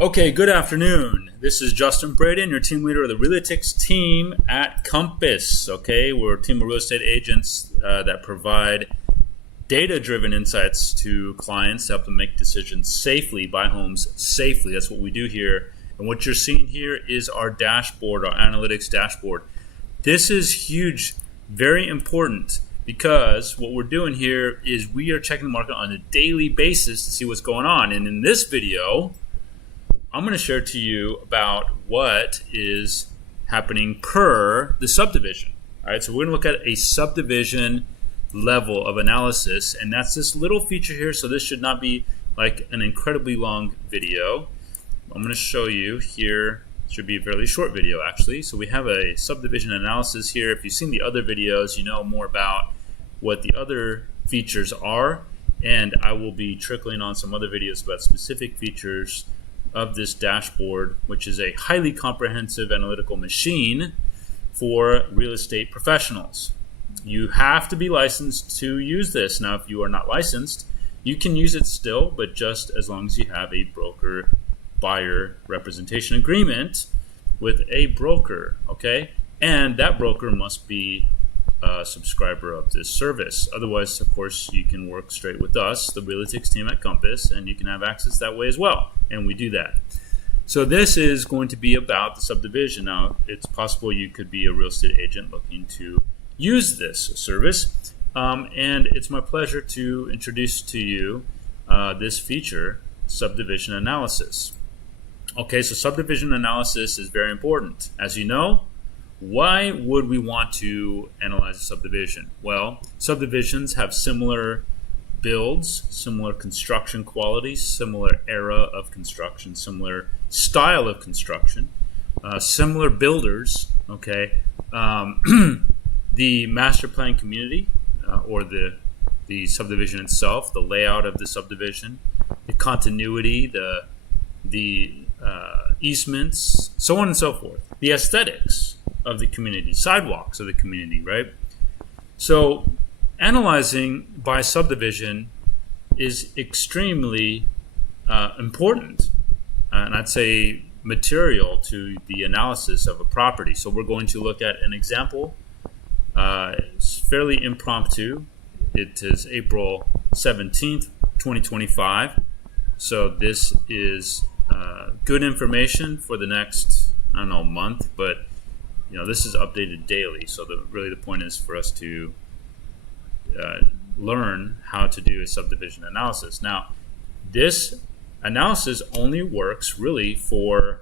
Okay, good afternoon. This is Juston Braden, your team leader of the Realetix team at Compass. Okay, we're a team of real estate agents that provide data-driven insights to clients to help them make decisions safely, buy homes safely. That's what we do here. And what you're seeing here is our dashboard, our analytics dashboard. This is huge, very important, because what we're doing here is we are checking the market on a daily basis to see what's going on. And in this video, I'm going to share to you about what is happening per the subdivision. All right, so we're going to look at a subdivision level of analysis, and that's this little feature here. So this should not be like an incredibly long video. I'm going to show you here. It should be a fairly short video, actually. So we have a subdivision analysis here. If you've seen the other videos, you know more about what the other features are, and I will be trickling on some other videos about specific features of this dashboard, which is a highly comprehensive analytical machine for real estate professionals. You have to be licensed to use this. Now, if you are not licensed, you can use it still, but just as long as you have a broker buyer representation agreement with a broker, okay? And that broker must be a subscriber of this service. Otherwise, of course, you can work straight with us, the Realetix team at Compass, and you can have access that way as well. And we do that. So this is going to be about the subdivision. Now, it's possible you could be a real estate agent looking to use this service. And it's my pleasure to introduce to you this feature, subdivision analysis. Okay, so subdivision analysis is very important. As you know, why would we want to analyze a subdivision? Well, subdivisions have similar builds, similar construction qualities, similar era of construction, similar style of construction, similar builders, okay? The master plan community or the subdivision itself, the layout of the subdivision, the continuity, the easements, so on and so forth. The aesthetics of the community, sidewalks of the community, right? So analyzing by subdivision is extremely important, and I'd say material to the analysis of a property. So we're going to look at an example. It's fairly impromptu. It is April 17th, 2025. So this is good information for the next, I don't know, month, but this is updated daily. So really the point is for us to learn how to do a subdivision analysis. Now, this analysis only works really for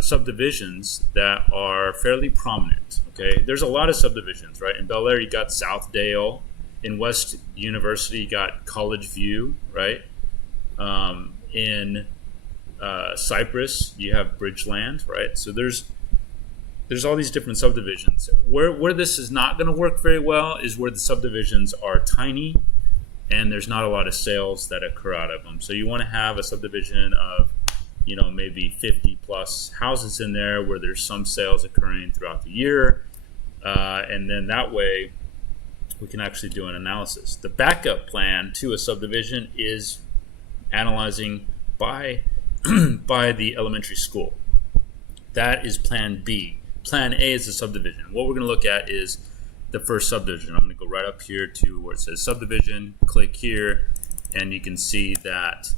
subdivisions that are fairly prominent. Okay, there's a lot of subdivisions, right? In Bel Air, you got Southdale. In West University, you got College View, right? In Cypress, you have Bridgeland, right? So there's all these different subdivisions. Where this is not going to work very well is where the subdivisions are tiny and there's not a lot of sales that occur out of them. So you want to have a subdivision of, maybe 50 plus houses in there where there's some sales occurring throughout the year. And then that way we can actually do an analysis. The backup plan to a subdivision is analyzing by the elementary school. That is plan B. Plan A is the subdivision. What we're going to look at is the first subdivision. I'm going to go right up here to where it says subdivision, click here, and you can see that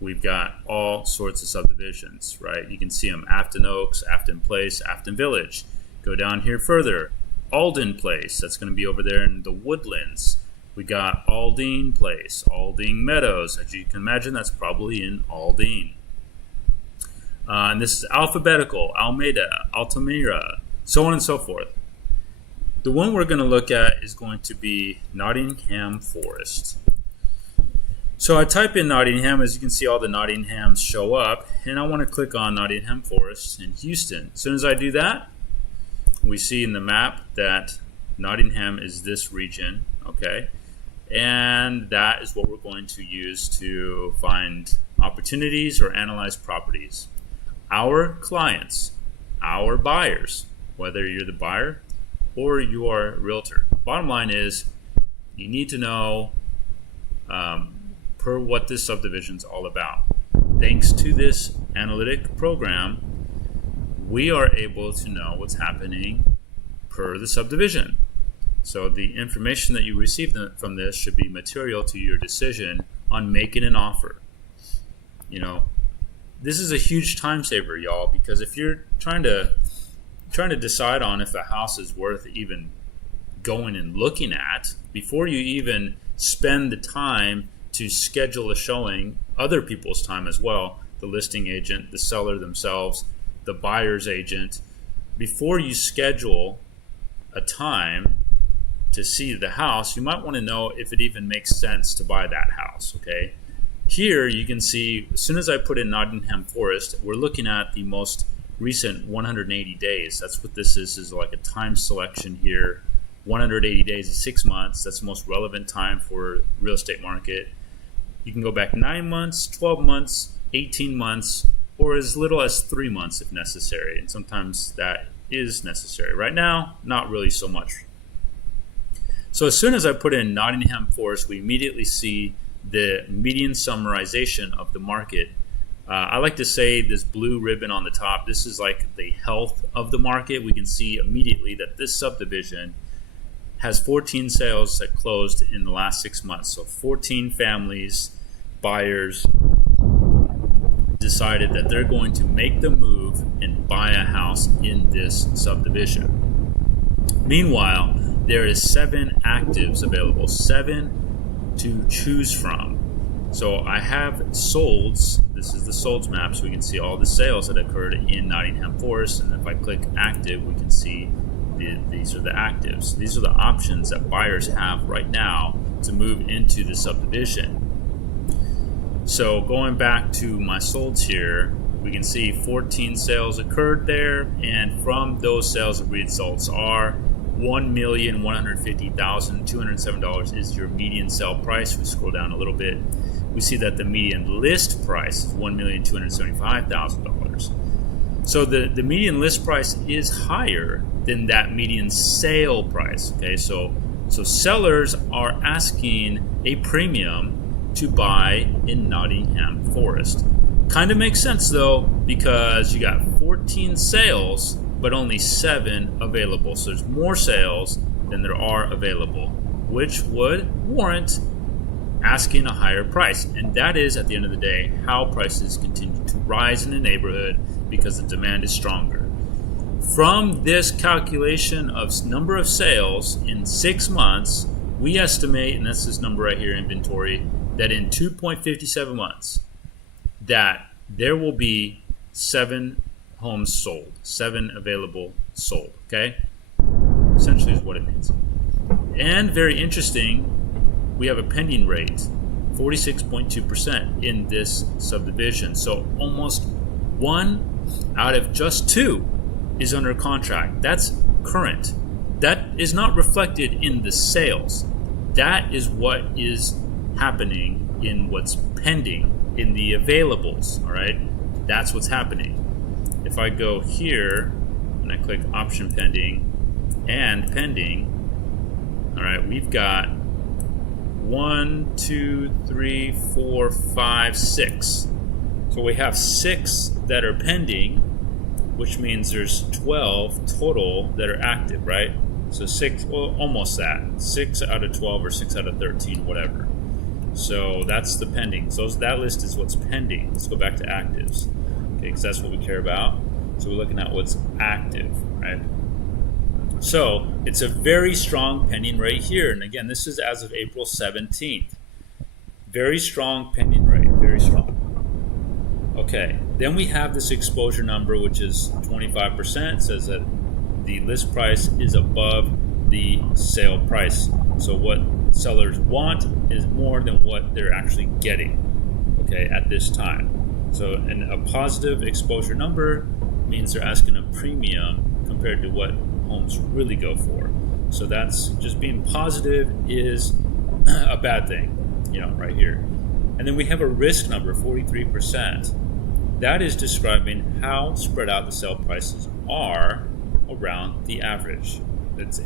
we've got all sorts of subdivisions, right? You can see them: Afton Oaks, Afton Place, Afton Village. Go down here further, Alden Place. That's going to be over there in the Woodlands. We got Aldine Place, Aldine Meadows. As you can imagine, that's probably in Aldine. And this is alphabetical: Almeda, Altamira, so on and so forth. The one we're going to look at is going to be Nottingham Forest. So I type in Nottingham. As you can see, all the Nottinghams show up, and I want to click on Nottingham Forest in Houston. As soon as I do that, we see in the map that Nottingham is this region, okay? And that is what we're going to use to find opportunities or analyze properties. Our clients, our buyers, whether you're the buyer or you are a realtor. Bottom line is you need to know per what this subdivision is all about. thanks to this analytic program, we are able to know what's happening per the subdivision. So the information that you receive from this should be material to your decision on making an offer. This is a huge time saver, y'all, because if you're trying to decide on if a house is worth even going and looking at, before you even spend the time to schedule a showing, other people's time as well, the listing agent, the seller themselves, the buyer's agent, before you schedule a time to see the house, you might want to know if it even makes sense to buy that house, okay? Here you can see, as soon as I put in Nottingham Forest, we're looking at the most recent 180 days. That's what this is like a time selection here. 180 days is 6 months. That's the most relevant time for real estate market. You can go back 9 months, 12 months, 18 months, or as little as 3 months if necessary. And sometimes that is necessary. Right now, not really so much. So as soon as I put in Nottingham Forest, we immediately see the median summarization of the market. I like to say this blue ribbon on the top, this is like the health of the market. We can see immediately that this subdivision has 14 sales that closed in the last 6 months. So 14 families, buyers decided that they're going to make the move and buy a house in this subdivision. Meanwhile, there is 7 actives available, 7 to choose from. So I have solds. This is the solds map, so we can see all the sales that occurred in Nottingham Forest. And if I click active, we can see these are the actives. These are the options that buyers have right now to move into the subdivision. So going back to my solds here, we can see 14 sales occurred there, and from those sales, the results are $1,150,207 is your median sale price. We scroll down a little bit, we see that the median list price is $1,275,000. So the median list price is higher than that median sale price. Okay, so sellers are asking a premium to buy in Nottingham Forest. Kind of makes sense though, because you got 14 sales but only 7 available. So there's more sales than there are available, which would warrant asking a higher price. And that is, at the end of the day, how prices continue to rise in the neighborhood because the demand is stronger. From this calculation of number of sales in 6 months, we estimate, and that's this number right here, inventory, that in 2.57 months, that there will be 7 homes sold, 7 available sold, okay? Essentially is what it means. And very interesting, we have a pending rate, 46.2% in this subdivision. So almost 1 out of just 2 is under contract. That's current. That is not reflected in the sales. That is what is happening in what's pending in the availables, all right? That's what's happening. If I go here and I click option pending and pending, all right, we've got 1, 2, 3, 4, 5, 6. So we have 6 that are pending, which means there's 12 total that are active, right? So 6, well, almost that. 6 out of 12 or 6 out of 13, whatever. So that's the pending. So that list is what's pending. Let's go back to actives, okay, because that's what we care about. So we're looking at what's active, right? So it's a very strong pending rate here. And again, this is as of April 17th. Very strong pending rate, very strong. Okay, then we have this exposure number, which is 25%. It says that the list price is above the sale price. So what sellers want is more than what they're actually getting, okay, at this time. So and a positive exposure number means they're asking a premium compared to what homes really go for. So that's just being positive is a bad thing, right here. And then we have a risk number, 43%. That is describing how spread out the sale prices are around the average. That's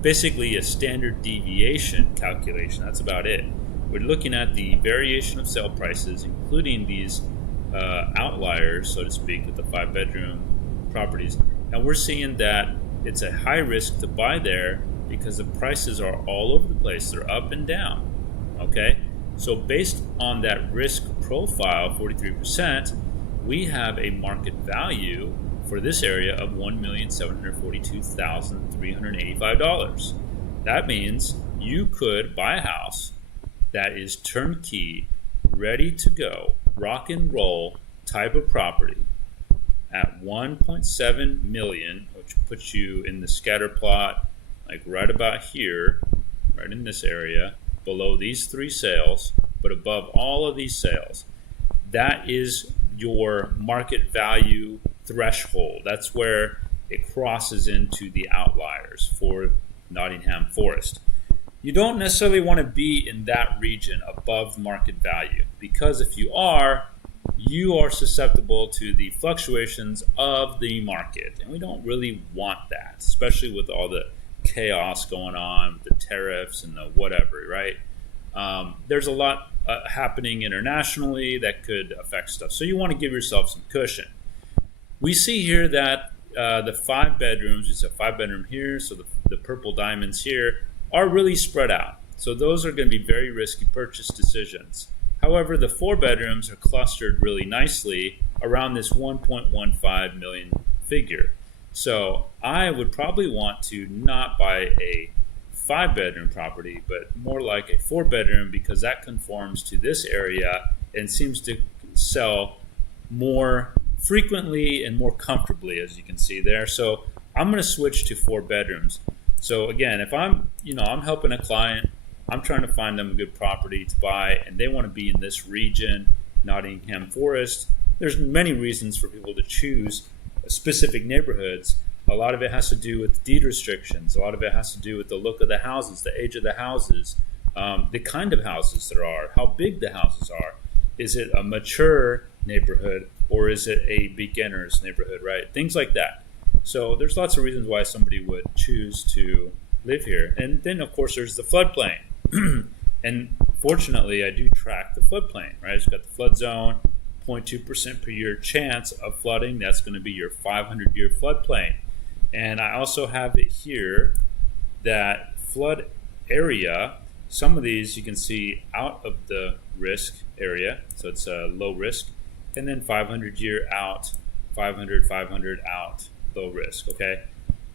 basically a standard deviation calculation. That's about it. We're looking at the variation of sale prices, including these outliers, so to speak, with the 5-bedroom properties. And we're seeing that it's a high risk to buy there because the prices are all over the place. They're up and down. Okay? So based on that risk profile, 43%, we have a market value for this area of $1,742,385. That means you could buy a house that is turnkey, ready to go, rock and roll type of property at 1.7 million, which puts you in the scatter plot, like right about here, right in this area, below these 3 sales, but above all of these sales. That is your market value threshold. That's where it crosses into the outliers for Nottingham Forest. You don't necessarily want to be in that region above market value, because if you are susceptible to the fluctuations of the market, and we don't really want that, especially with all the chaos going on, the tariffs and the whatever, right? There's a lot happening internationally that could affect stuff. So you want to give yourself some cushion. We see here that the 5 bedrooms, it's a 5-bedroom here, so the purple diamonds here are really spread out. So those are going to be very risky purchase decisions. However, the 4 bedrooms are clustered really nicely around this 1.15 million figure. So I would probably want to not buy a 5-bedroom property, but more like a 4-bedroom, because that conforms to this area and seems to sell more frequently and more comfortably, as you can see there. So I'm going to switch to 4 bedrooms. So again, if I'm helping a client, I'm trying to find them a good property to buy, and they want to be in this region, Nottingham Forest. There's many reasons for people to choose specific neighborhoods. A lot of it has to do with deed restrictions. A lot of it has to do with the look of the houses, the age of the houses, the kind of houses there are, how big the houses are. Is it a mature neighborhood or is it a beginner's neighborhood, right? Things like that. So there's lots of reasons why somebody would choose to live here. And then, of course, there's the floodplain. And fortunately, I do track the floodplain, right? It's got the flood zone, 0.2% per year chance of flooding. That's going to be your 500-year floodplain. And I also have it here that flood area, some of these you can see out of the risk area, so it's a low risk, and then 500-year out, 500 out, low risk, okay?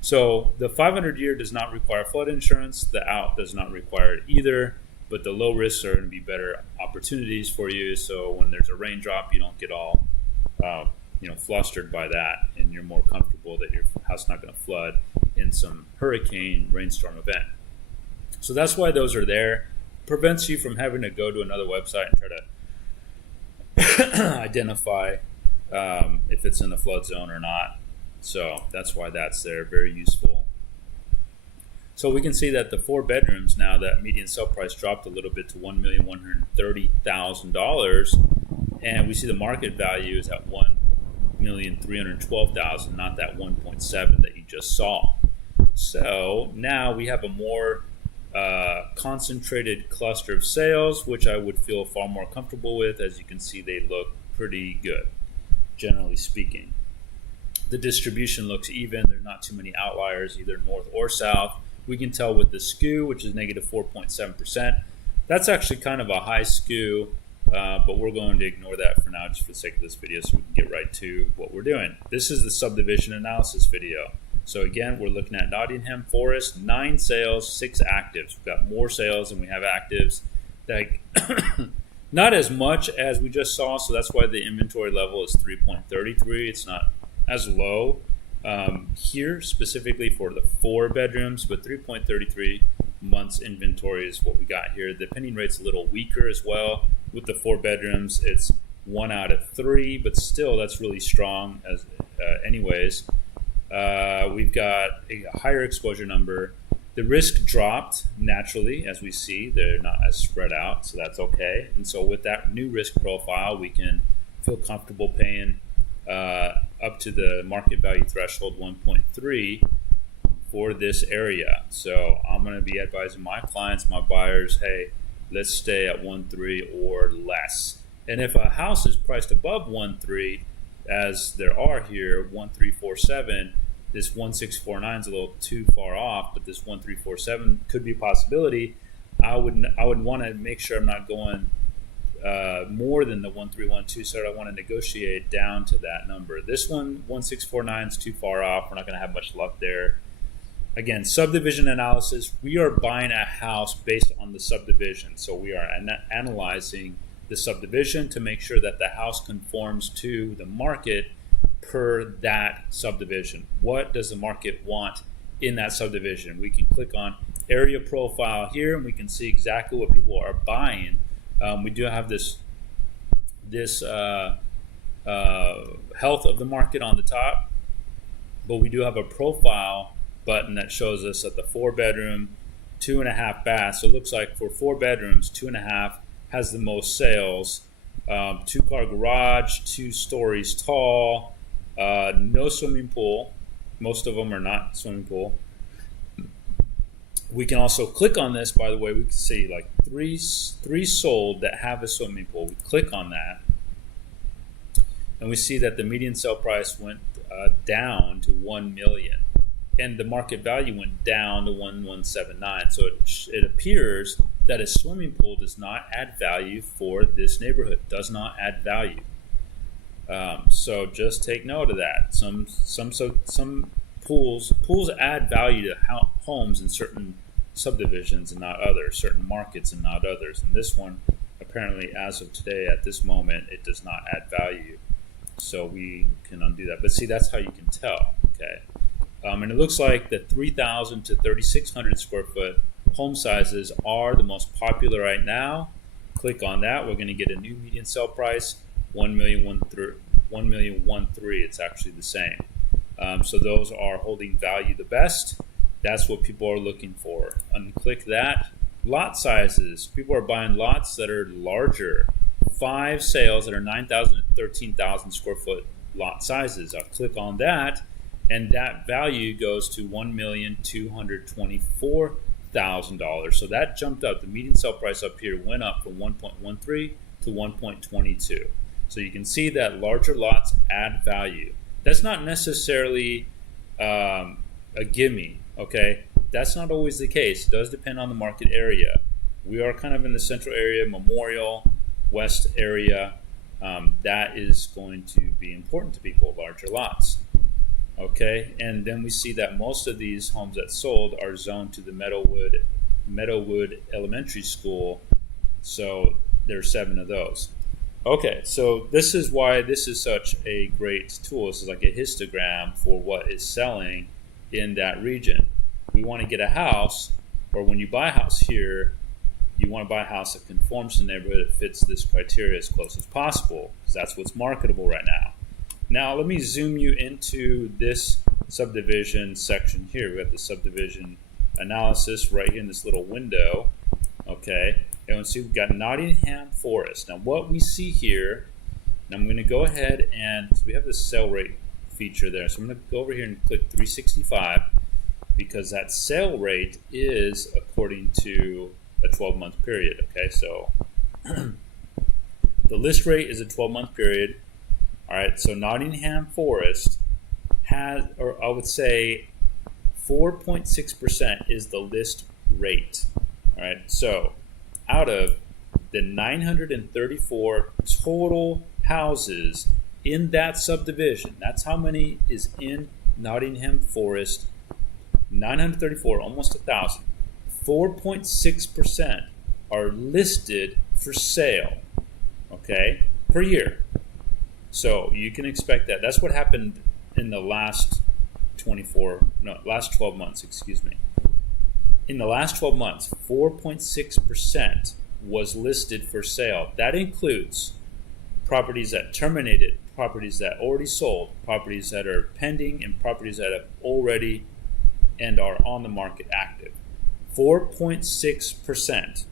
So the 500-year does not require flood insurance, the out does not require it either, but the low risks are going to be better opportunities for you, so when there's a raindrop, you don't get all flustered by that, and you're more comfortable that your house is not going to flood in some hurricane, rainstorm event. So that's why those are there. Prevents you from having to go to another website and try to identify if it's in the flood zone or not. So that's why that's there. Very useful. So we can see that the 4 bedrooms now, that median sale price dropped a little bit to $1,130,000, and we see the market value is at $1,312,000, not that 1.7 that you just saw. So now we have a more concentrated cluster of sales, which I would feel far more comfortable with. As you can see, they look pretty good, generally speaking. The distribution looks even. There's not too many outliers, either north or south. We can tell with the skew, which is negative 4.7%. That's actually kind of a high skew, but we're going to ignore that for now, just for the sake of this video, so we can get right to what we're doing. This is the subdivision analysis video. So again, we're looking at Nottingham Forest, 9 sales, 6 actives. We've got more sales than we have actives. Like not as much as we just saw, so that's why the inventory level is 3.33. It's not as low here specifically for the 4 bedrooms, but 3.33 months inventory is what we got here. The pending rate's a little weaker as well. With the 4 bedrooms, it's 1 out of 3, but still that's really strong as anyways. We've got a higher exposure number. The risk dropped naturally, as we see. They're not as spread out, so that's okay. And so with that new risk profile, we can feel comfortable paying up to the market value threshold 1.3 for this area. So I'm going to be advising my clients, my buyers, hey, let's stay at 1.3 or less. And if a house is priced above 1.3, as there are here, 1.347, this 1.649 is a little too far off, but this 1.347 could be a possibility. I would want to make sure I'm not going more than the 1.312, so I want to negotiate down to that number. This one, 1.649, is too far off. We're not going to have much luck there. Again, subdivision analysis. We are buying a house based on the subdivision, so we are analyzing the subdivision to make sure that the house conforms to the market per that subdivision. What does the market want in that subdivision? We can click on area profile here, and we can see exactly what people are buying. We do have this health of the market on the top, but we do have a profile button that shows us that the 4-bedroom, 2.5 bath. So it looks like for 4 bedrooms, 2.5 has the most sales. 2-car garage, 2 stories tall, no swimming pool. Most of them are not swimming pool. We can also click on this, by the way. We can see like three sold that have a swimming pool. We click on that, and we see that the median sale price went down to $1 million, and the market value went down to 1.179. So it appears that a swimming pool does not add value for this neighborhood. Does not add value. So just take note of that. Some pools add value to homes in certain subdivisions and not others, certain markets and not others. And this one, apparently, as of today, at this moment, it does not add value. So we can undo that. But see, that's how you can tell. Okay, and it looks like the 3,000 to 3,600 square foot home sizes are the most popular right now. Click on that. We're going to get a new median sale price, 1,013,013. It's actually the same. So those are holding value the best. That's what people are looking for. Unclick that. Lot sizes. People are buying lots that are larger. 5 sales that are 9,000 to 13,000 square foot lot sizes. I'll click on that, and that value goes to $1,224,000. So that jumped up. The median sale price up here went up from 1.13 to 1.22. So you can see that larger lots add value. That's not necessarily a gimme, okay? That's not always the case. It does depend on the market area. We are kind of in the central area, Memorial, West area. That is going to be important to people, larger lots, okay? And then we see that most of these homes that sold are zoned to the Meadowwood Elementary School. So there's 7 of those. Okay, so this is why this is such a great tool. This is like a histogram for what is selling in that region. We want to get a house, or when you buy a house here, you want to buy a house that conforms to the neighborhood, that fits this criteria as close as possible, because that's what's marketable right now. Now, let me zoom you into this subdivision section here. We have the subdivision analysis right here in this little window, okay? And see, we've got Nottingham Forest. Now, what we see here, and I'm going to go ahead and, so we have this sale rate feature there. So I'm going to go over here and click 365, because that sale rate is according to a 12-month period. Okay, so the list rate is a 12-month period. All right, so Nottingham Forest has, or I would say 4.6% is the list rate. All right, so out of the 934 total houses in that subdivision, that's how many is in Nottingham Forest, 934, almost 1,000. 4.6% are listed for sale, okay, per year. So you can expect that. That's what happened in the last 12 months, excuse me. In the last 12 months, 4.6% was listed for sale. That includes properties that terminated, properties that already sold, properties that are pending, and properties that have already and are on the market active. 4.6%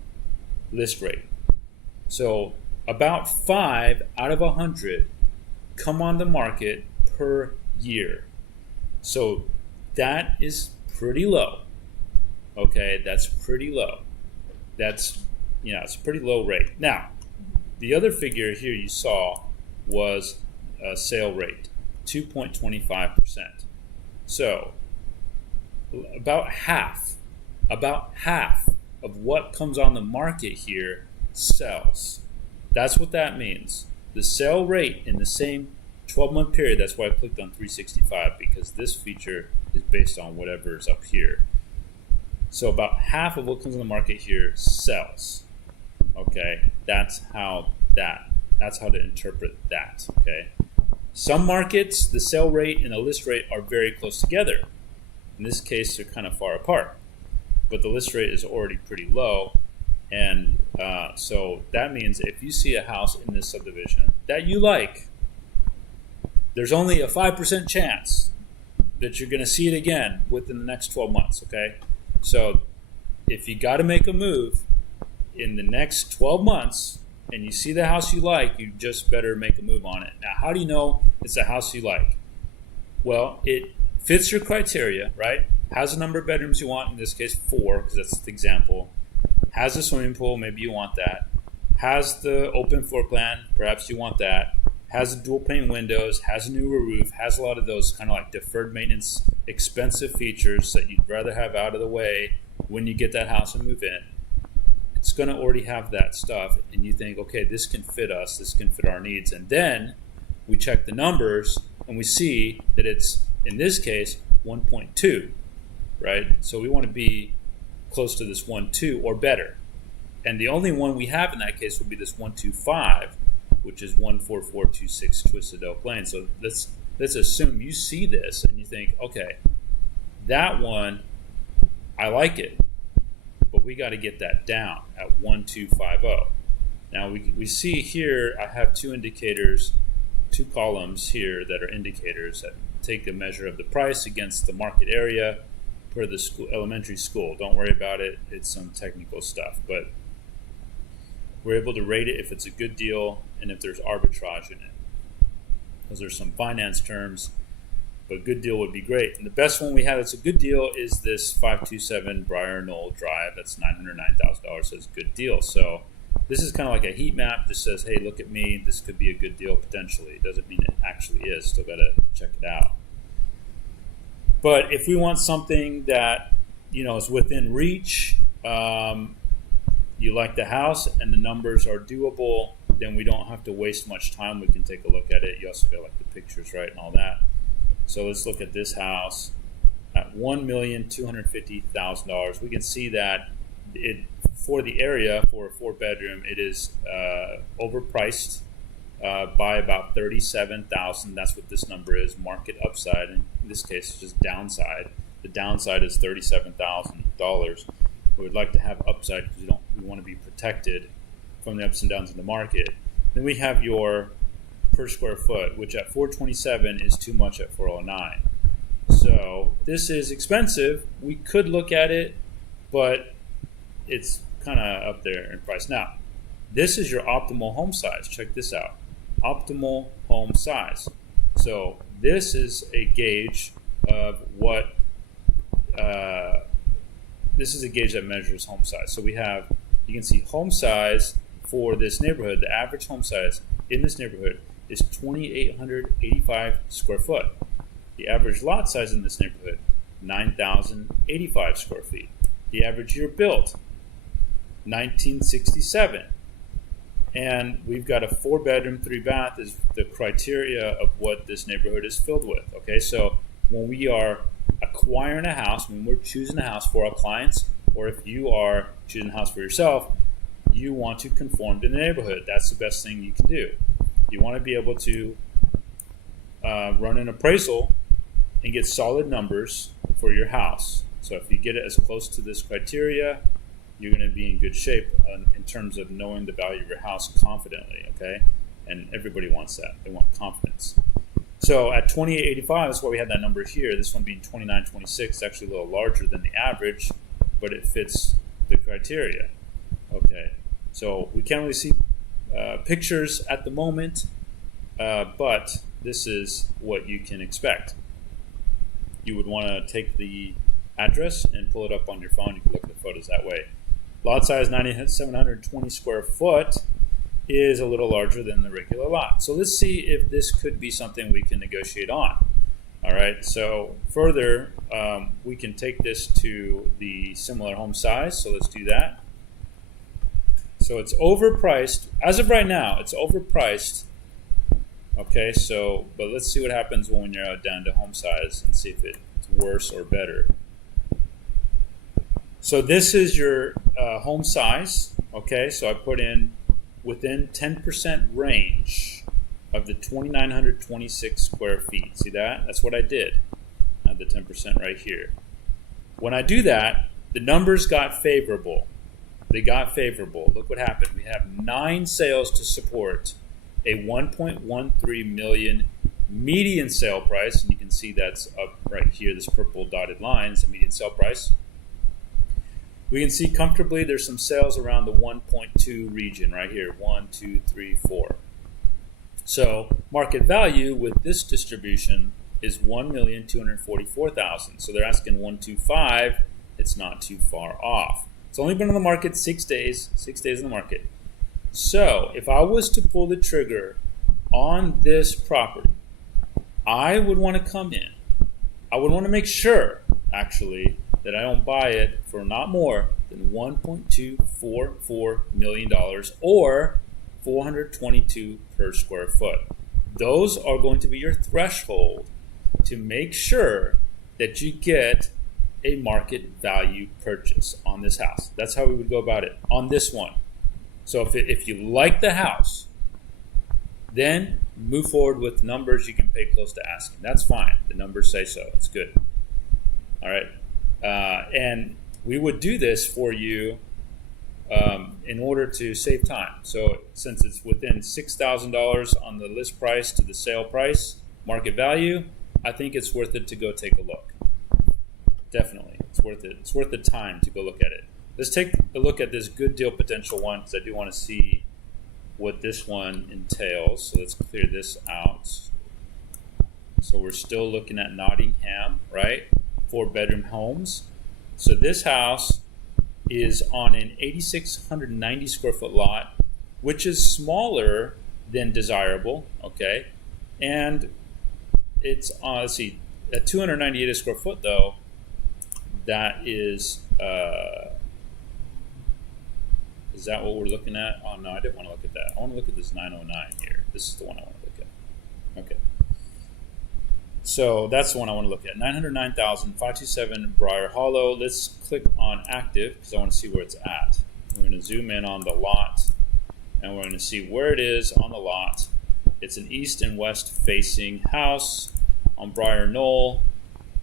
list rate. So about 5 out of 100 come on the market per year. So that is pretty low. Okay, that's pretty low. That's, it's a pretty low rate. Now, The other figure here you saw was a sale rate, 2.25%. So about half of what comes on the market here sells. That's what that means. The sale rate in the same 12-month period, that's why I clicked on 365, because this feature is based on whatever is up here. So about half of what comes on the market here sells. Okay, that's how to interpret that. Okay, some markets, the sale rate and the list rate are very close together. In this case, they're kind of far apart, but the list rate is already pretty low, and so that means if you see a house in this subdivision that you like, there's only a 5% chance that you're going to see it again within the next 12 months. Okay, so if you got to make a move in the next 12 months and you see the house you like, you just better make a move on it. Now, how do you know it's a house you like? Well, it fits your criteria, right? Has a number of bedrooms you want, in this case 4, because that's the example. Has a swimming pool, maybe you want that. Has the open floor plan, perhaps you want that. Has dual pane windows, has a newer roof, has a lot of those kind of like deferred maintenance, expensive features that you'd rather have out of the way when you get that house and move in. It's going to already have that stuff, and you think, okay, this can fit us, this can fit our needs. And then we check the numbers and we see that it's, in this case, 1.2, right? So we want to be close to this 1.2 or better. And the only one we have in that case would be this 1.25, which is 14426 Twisted Oak Lane. So let's assume you see this and you think, okay, that one, I like it, but we got to get that down at 1.250. Now we see here I have two indicators, two columns here that are indicators that take the measure of the price against the market area per the school, elementary school. Don't worry about it. It's some technical stuff, but we're able to rate it if it's a good deal and if there's arbitrage in it. Those are some finance terms, but good deal would be great. And the best one we have that's a good deal is this 527 Briar Knoll Drive. That's $909,000. So it's a good deal. So this is kind of like a heat map. Just says, hey, look at me. This could be a good deal potentially. It doesn't mean it actually is. Still got to check it out. But if we want something that, you know, is within reach, you like the house and the numbers are doable, then we don't have to waste much time. We can take a look at it. You also got like the pictures, right, and all that. So let's look at this house at $1,250,000. We can see that it, for the area, for a 4-bedroom, it is overpriced by about $37,000. That's what this number is. Market upside. In this case, it's just downside. The downside is $37,000. We would like to have upside because we want to be protected from the ups and downs of the market. Then we have your per square foot, which at $427 is too much at $409. So this is expensive. We could look at it, but it's kind of up there in price. Now, this is your optimal home size. Check this out. Optimal home size. So this is a gauge of what this is a gauge that measures home size. So we have, you can see home size for this neighborhood. The average home size in this neighborhood is 2,885 square foot. The average lot size in this neighborhood, 9,085 square feet. The average year built, 1967. And we've got a 4-bedroom, 3-bath is the criteria of what this neighborhood is filled with. Okay, so when we are acquiring a house, when we're choosing a house for our clients, or if you are choosing a house for yourself, you want to conform to the neighborhood. That's the best thing you can do. You want to be able to run an appraisal and get solid numbers for your house. So if you get it as close to this criteria, you're going to be in good shape in terms of knowing the value of your house confidently, okay? And everybody wants that. They want confidence. So at 2885, that's why we have that number here. This one being 2926, actually a little larger than the average, but it fits the criteria. Okay, so we can't really see pictures at the moment, but this is what you can expect. You would want to take the address and pull it up on your phone. You can look at the photos that way. Lot size 9,720 square foot. is a little larger than the regular lot. So let's see if this could be something we can negotiate on. All right, so further, we can take this to the similar home size. So let's do that. So it's overpriced. As of right now, it's overpriced. Okay, so, but let's see what happens when we narrow it down to home size and see if it's worse or better. So this is your home size. Okay, so I put in within 10% range of the 2,926 square feet. See that? That's what I did. I have the 10% right here. When I do that, the numbers got favorable. They got favorable. Look what happened. We have 9 sales to support a 1.13 million median sale price, and you can see that's up right here. This purple dotted line is the median sale price. We can see comfortably there's some sales around the 1.2 region right here. 1, 2, 3, 4. So market value with this distribution is 1,244,000. So they're asking 125. It's not too far off. It's only been on the market 6 days. 6 days in the market. So if I was to pull the trigger on this property, I would want to come in. I would want to make sure, actually, that I don't buy it for not more than $1.244 million or $422 per square foot. Those are going to be your threshold to make sure that you get a market value purchase on this house. That's how we would go about it on this one. So if you like the house, then move forward with numbers you can pay close to asking. That's fine. The numbers say so. It's good. All right. And we would do this for you in order to save time. So since it's within $6,000 on the list price to the sale price, market value, I think it's worth it to go take a look. Definitely. It's worth it. It's worth the time to go look at it. Let's take a look at this good deal potential one because I do want to see what this one entails. So let's clear this out. So we're still looking at Nottingham, right? 4-bedroom homes. So this house is on an 8,690 square foot lot, which is smaller than desirable, okay? And it's, let's see, at 298 square foot though, that is that what we're looking at? Oh no, I didn't want to look at that. I want to look at this 909 here. This is the one I want to look at. Okay. So that's the one I want to look at. 909,527 Briar Hollow. Let's click on active because I want to see where it's at. We're going to zoom in on the lot and we're going to see where it is on the lot. It's an east and west facing house on Briar Knoll.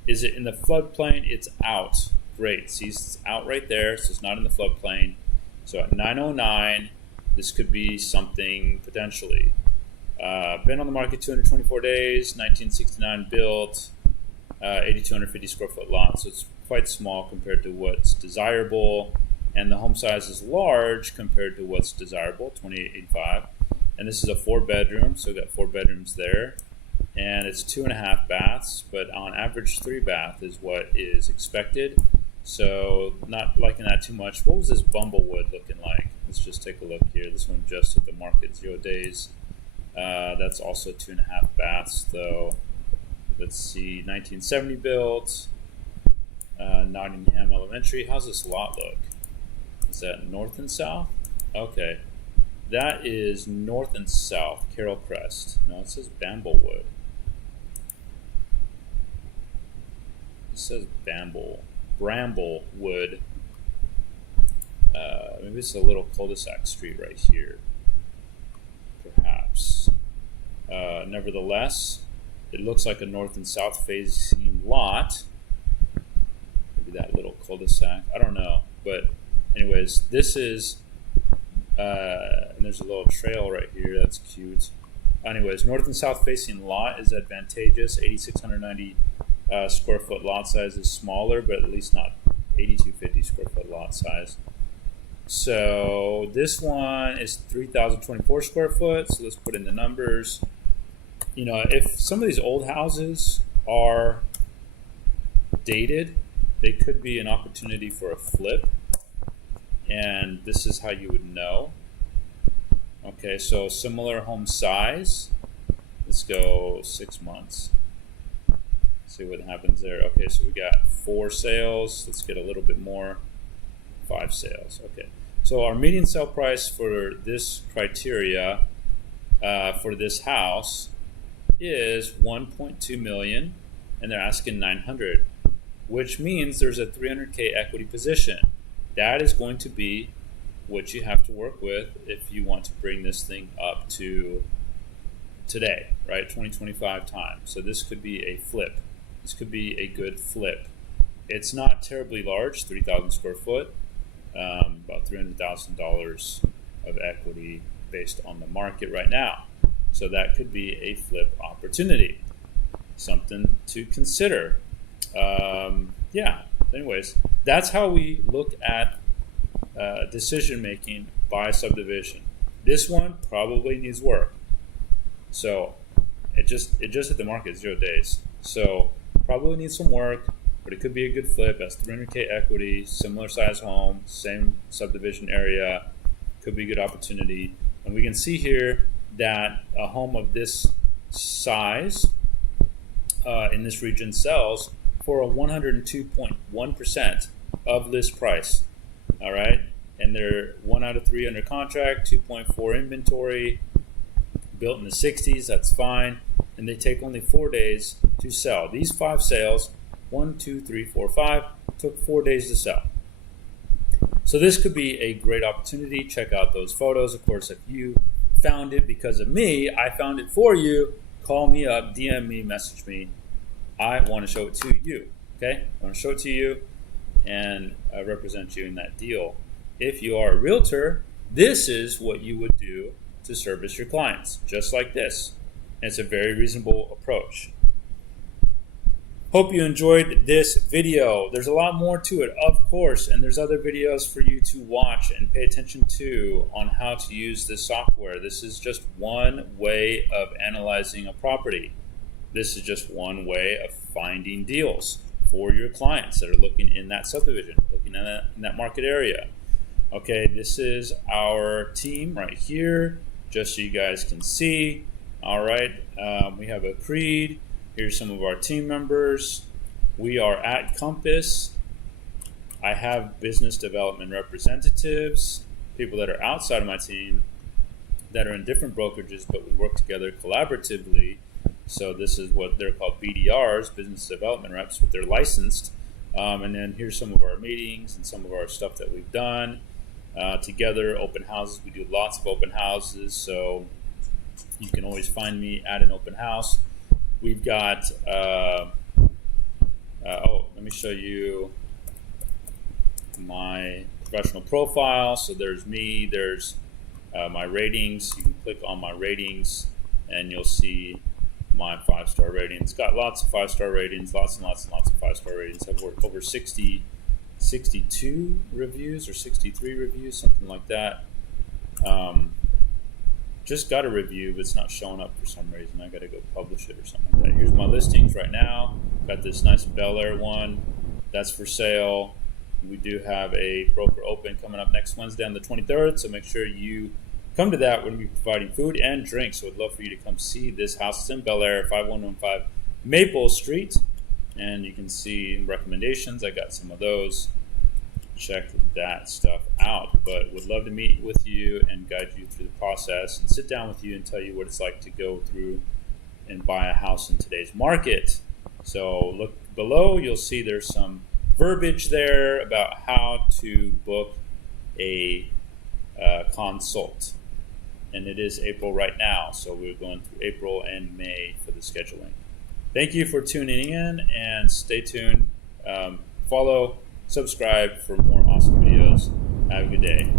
Is it in the floodplain? It's out. Great. See, it's out right there, so it's not in the floodplain. So at 909, this could be something potentially. Been on the market 224 days, 1969 built, 8,250 square foot lot. So it's quite small compared to what's desirable. And the home size is large compared to what's desirable, 2885. And this is a 4-bedroom, so we've got 4 bedrooms there. And it's 2.5 baths, but on average 3 bath is what is expected. So not liking that too much. What was this Bumblewood looking like? Let's just take a look here. This one just hit the market 0 days. That's also 2.5 baths though. Let's see, 1970 built, Nottingham Elementary. How's this lot look? Is that north and south? Okay, that is north and south, Carroll Crest. No, it says Bramblewood. It says Bramblewood. Maybe it's a little cul-de-sac street right here. Perhaps. Nevertheless, it looks like a north and south facing lot. Maybe that little cul-de-sac. I don't know. But anyways, this is, and there's a little trail right here. That's cute. Anyways, north and south facing lot is advantageous. 8,690 square foot lot size is smaller, but at least not 8,250 square foot lot size. So this one is 3,024 square foot. So let's put in the numbers. You know, if some of these old houses are dated, they could be an opportunity for a flip. And this is how you would know. Okay, so similar home size. Let's go 6 months. See what happens there. Okay, so we got 4 sales. Let's get a little bit more. 5 sales. Okay, so our median sale price for this criteria for this house is 1.2 million, and they're asking 900, which means there's a 300K equity position. That is going to be what you have to work with if you want to bring this thing up to today, right? 2025 time. So this could be a flip. This could be a good flip. It's not terribly large, 3,000 square foot, about $300,000 of equity based on the market right now. So that could be a flip opportunity, something to consider. Yeah, anyways, that's how we look at decision making by subdivision. This one probably needs work. So it just hit the market 0 days. So probably needs some work, but it could be a good flip. That's 300K equity, similar size home, same subdivision area, could be a good opportunity. And we can see here that a home of this size in this region sells for a 102.1% of list price. All right, and they're 1 out of 3 under contract, 2.4 inventory, built in the 60s. That's fine, and they take only 4 days to sell. These 5 sales, 1, 2, 3, 4, 5, took 4 days to sell. So this could be a great opportunity. Check out those photos. Of course, if you found it because of me, I found it for you. Call me up, DM me, message me. I want to show it to you. Okay, I want to show it to you and represent you in that deal. If you are a realtor, this is what you would do to service your clients, just like this. And it's a very reasonable approach. Hope you enjoyed this video. There's a lot more to it, of course, and there's other videos for you to watch and pay attention to on how to use this software. This is just one way of analyzing a property. This is just one way of finding deals for your clients that are looking in that subdivision, looking at in that market area. Okay, this is our team right here, just so you guys can see. All right, we have a creed. Here's some of our team members. We are at Compass. I have business development representatives, people that are outside of my team that are in different brokerages, but we work together collaboratively. So this is what they're called BDRs, business development reps, but they're licensed. And then here's some of our meetings and some of our stuff that we've done together. Open houses, we do lots of open houses, so you can always find me at an open house. We've got, let me show you my professional profile. So there's me, there's my ratings. You can click on my ratings and you'll see my 5-star ratings. Got lots of 5-star ratings, lots and lots and lots of 5-star ratings. I've worked over 62 reviews or 63 reviews, something like that. Just got a review, but it's not showing up for some reason. I got to go publish it or something like that. Here's my listings right now. Got this nice Bel Air one. That's for sale. We do have a broker open coming up next Wednesday on the 23rd, so make sure you come to that. We're going to be providing food and drinks, so I'd love for you to come see this house. It's in Bel Air, 5115 Maple Street, and you can see recommendations. I got some of those. Check that stuff out, but would love to meet with you and guide you through the process and sit down with you and tell you what it's like to go through and buy a house in today's market. So look below, you'll see there's some verbiage there about how to book a consult, and it is April right now, so we're going through April and May for the scheduling. Thank you for tuning in, and stay tuned. Follow, subscribe for more awesome videos. Have a good day.